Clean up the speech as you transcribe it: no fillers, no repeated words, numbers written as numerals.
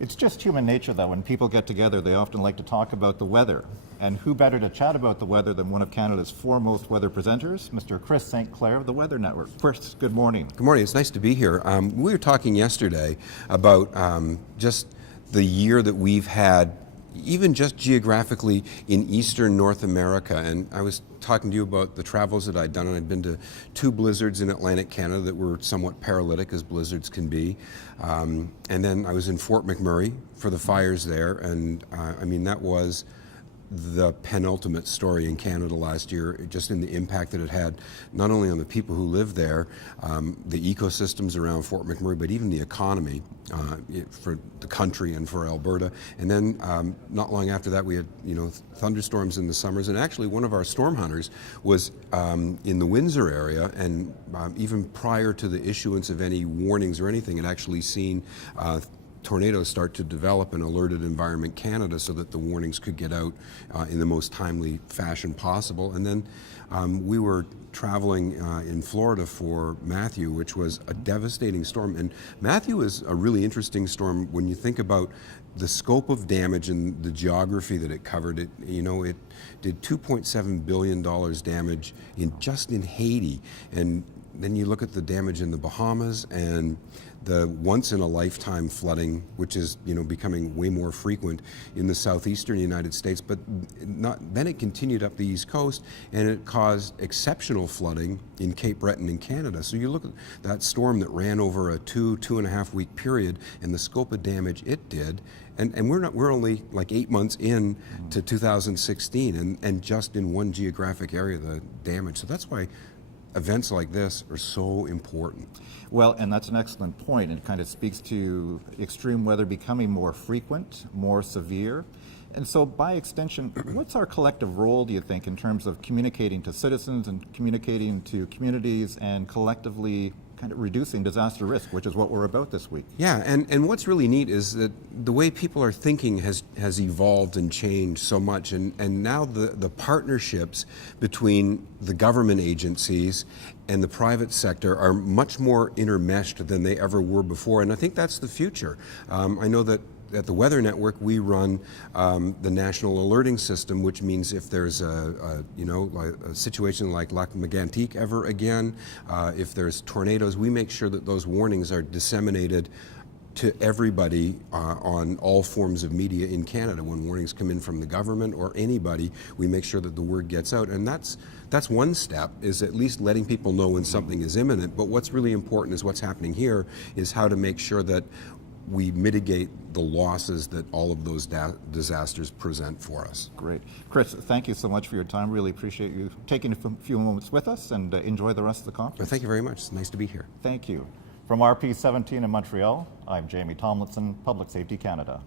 It's just human nature that when people get together, they often like to talk about the weather. And who better to chat about the weather than one of Canada's foremost weather presenters, Mr. Chris St. Clair of the Weather Network. First, good morning. Good morning. It's nice to be here. We were talking yesterday about just the year that we've had, even just geographically in eastern North America. And I was talking to you about the travels that I'd done, and I'd been to 2 blizzards in Atlantic Canada that were somewhat paralytic, as blizzards can be. And then I was in Fort McMurray for the fires there, and I mean, that was the penultimate story in Canada last year, just in the impact that it had, not only on the people who live there, the ecosystems around Fort McMurray, but even the economy for the country and for Alberta. And then not long after that, we had thunderstorms in the summers, and actually one of our storm hunters was in the Windsor area, and even prior to the issuance of any warnings or anything, had actually seen tornadoes start to develop in Alerted Environment Canada so that the warnings could get out in the most timely fashion possible. And then we were traveling in Florida for Matthew, which was a devastating storm. And Matthew is a really interesting storm when you think about the scope of damage and the geography that it covered. It did $2.7 billion damage just in Haiti. And then you look at the damage in the Bahamas and the once-in-a-lifetime flooding, which is becoming way more frequent in the southeastern United States. But then it continued up the East Coast, and it caused exceptional flooding in Cape Breton in Canada. So you look at that storm that ran over a 2.5 week period, and the scope of damage it did. And we're only like 8 months in to 2016, and just in one geographic area the damage. So that's why events like this are so important. Well, and that's an excellent point. It kind of speaks to extreme weather becoming more frequent, more severe. And so by extension, what's our collective role, do you think, in terms of communicating to citizens and communicating to communities and collectively kind of reducing disaster risk, which is what we're about this week? Yeah, and what's really neat is that the way people are thinking has evolved and changed so much, and now the partnerships between the government agencies and the private sector are much more intermeshed than they ever were before, and I think that's the future. I know that at the Weather Network, we run the National Alerting System, which means if there's a situation like Lac Mégantic ever again, if there's tornadoes, we make sure that those warnings are disseminated to everybody on all forms of media in Canada. When warnings come in from the government or anybody, we make sure that the word gets out. And that's one step, is at least letting people know when something is imminent. But what's really important is what's happening here is how to make sure that we mitigate the losses that all of those disasters present for us. Great. Chris, thank you so much for your time. Really appreciate you taking a few moments with us, and enjoy the rest of the conference. Well, thank you very much. It's nice to be here. Thank you. From RP17 in Montreal, I'm Jamie Tomlinson, Public Safety Canada.